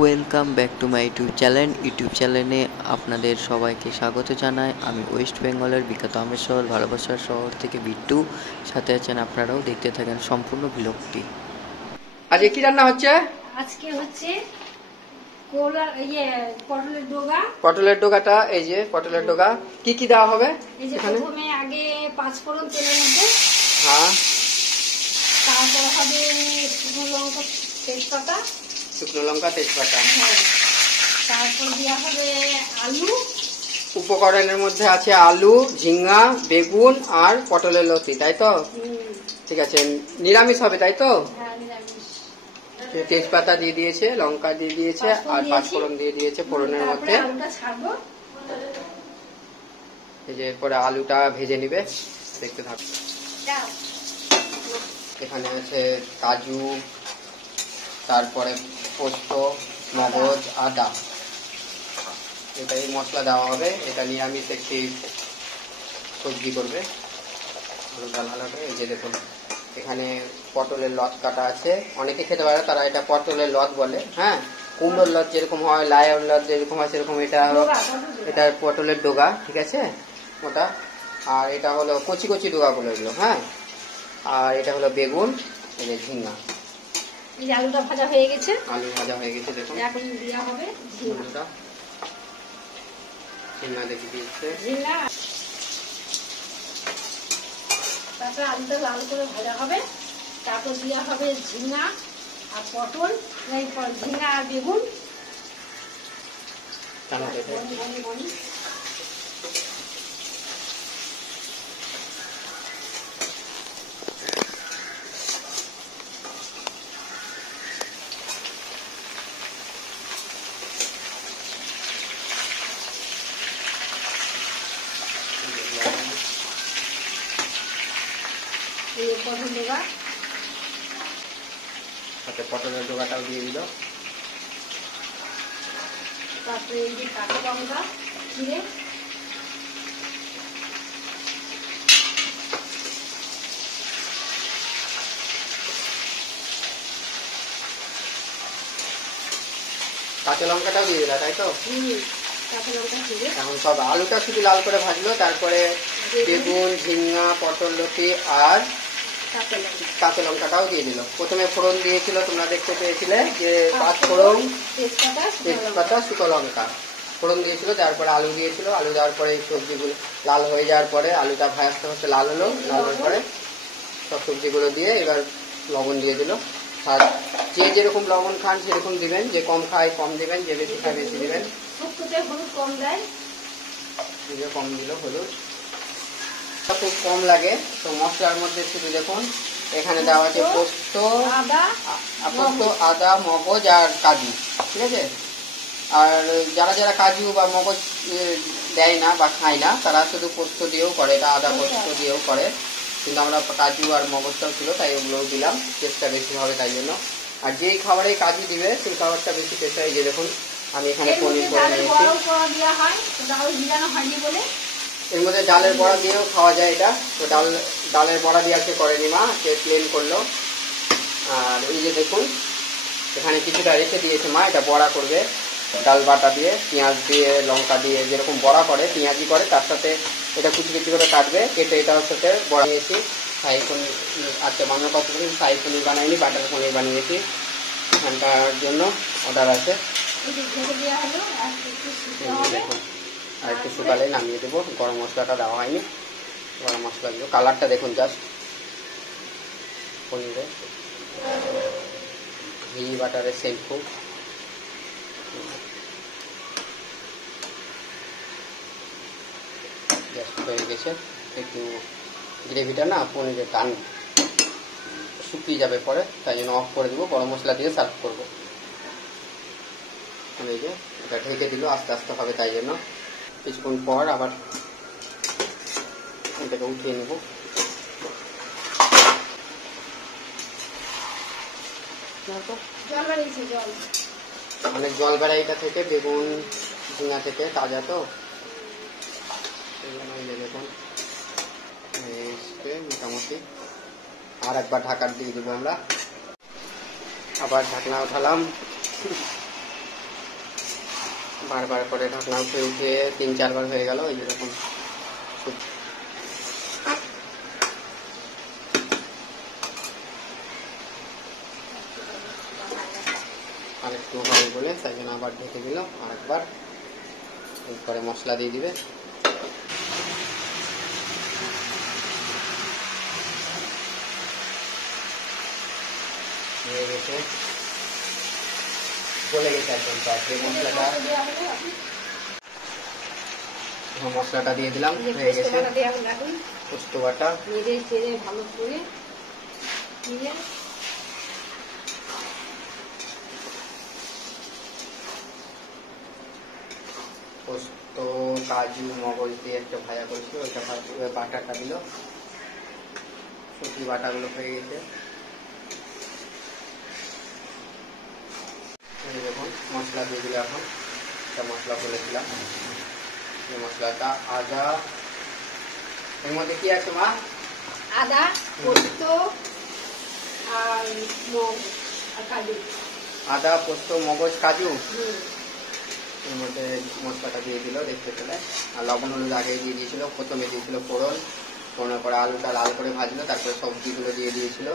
Welcome back to my YouTube চ্যানেলে আপনাদের সবাইকে স্বাগত জানাই। আমি ওয়েস্ট বেঙ্গলের বিখ্যাত আমের শহর ভালোবাসার শহর থেকে বিট্টু। সাথে আছেন আপনারাও, দেখতে থাকেন সম্পূর্ণ ব্লগটি। আজকে কি রান্না হচ্ছে? আজকে হচ্ছে পটলের ডোগা। পটলের ডোগাটা, এই যে পটলের ডোগা, কি কি দেওয়া হবে? এই যে প্রথমে আগে 5 ফোড়ন তেলের মধ্যে, হ্যাঁ, তারপর হবে শুকনো লঙ্কা তেজপাতা, হ্যাঁ, তারপর দেওয়া হবে আলু। উপকরণের মধ্যে আছে আলু, ঝিঙ্গা, বেগুন আর পটলের লতি, তাই তো? ঠিক আছে, নিরামিষ হবে তাই তো? হ্যাঁ, নিরামিষ। তেজপাতা দিয়ে দিয়েছে, লঙ্কা দিয়ে দিয়েছে আর 5 ফোড়ন দিয়ে দিয়েছে ফোড়নের মধ্যে। আলুটা ছাড়বো। এই যে পরে আলুটা ভেজে নিবে, দেখতে থাকবে। এখানে আছে কাজু, তারপরে পোস্ত, মগজ, আদা, এটা এই মশলা দেওয়া হবে। এটা নিরামিষ একটি সবজি করবে, এই যে দেখুন এখানে পটলের লত কাটা আছে। অনেকে খেতে পারে, তারা এটা পটলের লত বলে। হ্যাঁ, কুমড়োর লত যেরকম হয়, লাইয়ের লত যেরকম হয়, সেরকম এটা পটলের ডোগা, ঠিক আছে ওটা। আর এটা হলো কচি কচি ডোগা বলে এগুলো। হ্যাঁ, আর এটা হলো বেগুন, এই যে ঝিঙ্গা। এই যে আলুটা ভাজা হয়ে গেছে, আলু ভাজা হয়ে গেছে, দেখুন। এখন দেওয়া হবে ঝিঙ্গা। ঝিঙ্গা দেখে দিচ্ছে। তারপরে আলুটা লাল করে ভাজা হবে, তারপর দেওয়া হবে ঝিঙ্গা আর পটল, ঝিঙ্গা আর বেগুন। পটল ডোগা, সাথে পটলের ডোগাটাও দিয়ে দিল। তারপরে এই যে কাঁচা লঙ্কা চিড়ে, কাঁচা লঙ্কাটাও দিয়ে দিলা, তাই তো? কাঁচা লঙ্কা চিড়ে। এখন সব আলুটা শুধু লাল করে ভাজলো, তারপরে বেগুন, ঝিঙ্গা, পটল লতি আর কাঁচা লঙ্কাটাও দিয়ে দিল। প্রথমে ফোড়ন দিয়েছিল, তোমরা দেখতে পেয়েছিলে যে 5 ফোড়ন, তেজপাতা, শুকনো লঙ্কা ফোড়ন দিয়েছিল। তারপরে আলু দিয়েছিল, আলু দেওয়ার পরে এই সবজিগুলো লাল হয়ে যাওয়ার পরে, আলুটা ভাজতে ভাজতে লাল হলো, লাল হওয়ার পরে সব সবজিগুলো দিয়ে এবার লবণ দিয়ে দিল। আর যে যেরকম লবণ খান সেরকম দিবেন, যে কম খায় কম দিবেন, যে বেশি খায় বেশি দিবেন। হলুদ কম দেয়, কম দিল হলুদ, খুব কম লাগে। তো মশলার মধ্যে শুধু দেখুন এখানে দেওয়া আছে পোস্ত, আদা, মগজ আর কাজু, ঠিক আছে। আর যারা যারা কাজু বা মগজ দেয় না বা খায় না, তারা শুধু পোস্ত দিয়েও করে, এটা আদা পোস্ত দিয়েও করে। কিন্তু আমরা কাজু আর মগজটাও ছিল, তাই ওগুলোও দিলাম, টেস্টটা বেশি হবে তাই জন্য। আর যেই খাবারে কাজু দিবে সেই খাবারটা বেশি টেস্ট হয়। যে দেখুন আমি এখানে পনির করে নিয়েছি, এর মধ্যে ডালের বড়া দিয়েও খাওয়া যায় এটা। তো ডালের বড়া দিয়ে আজকে করেনি মা, সে প্লেন করলো। আর এই যে দেখুন এখানে কিছুটা রেখে দিয়েছে মা, এটা বড়া করবে ডাল বাটা দিয়ে, পেঁয়াজ দিয়ে, লঙ্কা দিয়ে, যেরকম বড়া করে পেঁয়াজি করে, তার সাথে এটা কুচি কুচি করে কাটবে, কেটে এটার সাথে বড়া নিয়েছি। শাহী পনির আচ্ছা বানানোর কথা বলি, শাহী পনির বানাইনি, বাটার পনির বানিয়েছি। এখানটার জন্য অর্ডার আছে। দেখুন আর একটু শুকালে নামিয়ে দেবো। গরম মশলাটা দেওয়া হয়নি, গরম মশলা দেবো। কালারটা দেখুন জাস্ট, পনিরে ঘি বাটারের সেন্ট খুব। জাস্ট হয়ে গেছে। একটু গ্রেভিটা না পনিরে টান শুকিয়ে যাবে পরে, তাই জন্য অফ করে দেবো, গরম মশলা দিয়ে সার্ভ করবো। এই যে এটা ঢেকে দিল, আস্তে আস্তে হবে, তাই জন্য কিছুক্ষণ পর আবার এটাকে উঠিয়ে নেব। অনেক জল বেড়ায় এটা থেকে, বেগুন ঝিঙ্গা থেকে, তাজা তো। দেখুন মোটামুটি আর একবার ঢাকা দিয়ে দেবো আমরা। আবার ঢাকনা উঠালাম, বারবার করে ঢাকনা উঠে 3-4 বার হয়ে গেল এই যেরকম। আরেকটু হবে বলে তাই জন্য আবার ঢেকে দিল আরেকবার। এরপরে মশলা দিয়ে দিবে। হয়ে গেছে, গলে গেছে একদম মশলাটা। মশলাটা দিয়ে দিলাম, হয়ে গেছে পোস্ত বাটা। ভালো করে দিয়ে পোস্ত কাজু মগজ দিয়ে একটা ভাজা করেছিল, ওইটা বাটাটা দিল। সবজি বাটাগুলো হয়ে গেছে। দেখুন মশলা দিয়ে দিলে এখন একটা মশলা বলেছিলাম, এই মশলাটা আদা। এর মধ্যে কি আছে মা? আদা, পোস্ত আর কাজু। আদা, পোস্ত, মগজ, কাজু। এর মধ্যে মশলাটা দিয়ে দিল দেখতে পেলে। আর লবণ হলুদ আগে দিয়ে দিয়েছিল, প্রথমে দিয়েছিল ফোড়ন। ফোড়নের পরে আলুটা লাল করে ভাজলো, তারপরে সবজিগুলো দিয়ে দিয়েছিল।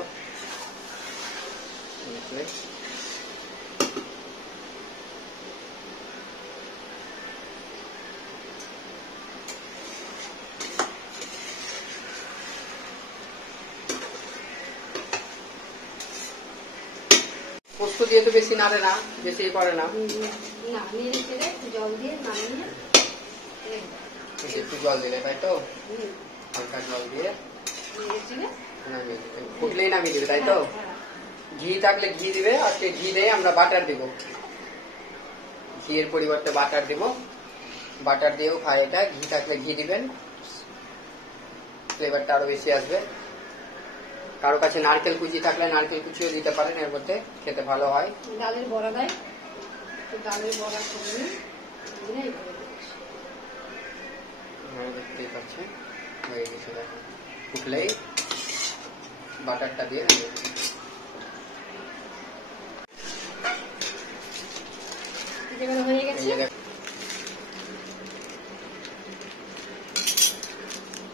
পোস্ত দিয়ে তো বেশি নাড়ে না, বেশি করে না, জল দিয়ে নামিয়ে একটু জল দিলে, তাই তো? হালকা জল দিয়ে ফুটলেই নামিয়ে দিবে, তাই তো? ঘি থাকলে ঘি দিবে, আজকে ঘি দিয়ে আমরা বাটার দিব। ঘিয়ের পরিবর্তে বাটার দিব, বাটার দিয়েও খাই এটা। ঘি থাকলে ঘি দিবেন, ফ্লেভারটা আরো বেশি আসবে। কারো কাছে নারকেল কুচি থাকলে নারকেল কুচিও দিতে পারেন, এর মধ্যে খেতে ভালো হয়। ডালের বড়া দেয়, ডালের বড়া করে দেখতেই পাচ্ছেন হয়ে গেছে। দেখো ফুটলেই বাটারটা দিয়ে হয়ে গেছে।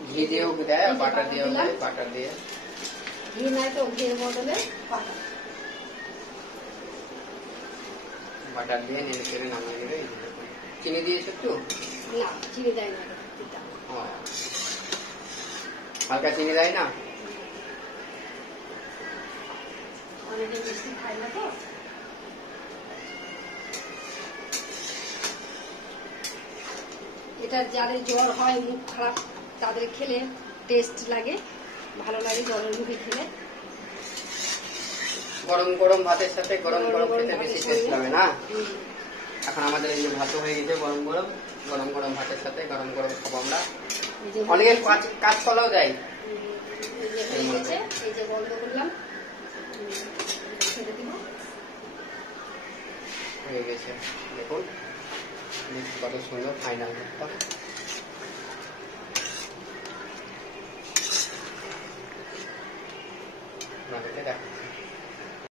ঘি দিয়েও দেয়, বাটার দিয়েও দেয়। বাটার দিয়ে ঘি নাই তো ঘির বদলে বাটার দিয়ে নেড়ে চেড়ে নামিয়ে দেবে। চিনি দিয়েছো একটু? না, চিনি দেয় না, হালকা চিনি দেয় না? অনেকে মিষ্টি খায় না তো। এটা যাদের জ্বর হয়, মুখ খারাপ, তাদের খেলে টেস্ট লাগে, ভালো লাগে জ্বরের মুখে খেলে। গরম গরম ভাতের সাথে গরম গরম খেতে বেশি টেস্ট লাগে না? এখন আমাদের এই যে ভাত হয়ে গেছে গরম গরম, গরম গরম ভাতের সাথে গরম গরম খাবো আমরা। অনেকে কাঁচকলাও দেয়। এই যে বন্ধ করলাম, হয়ে গেছে। দেখুন কত সুন্দর ফাইনাল ভাতটা।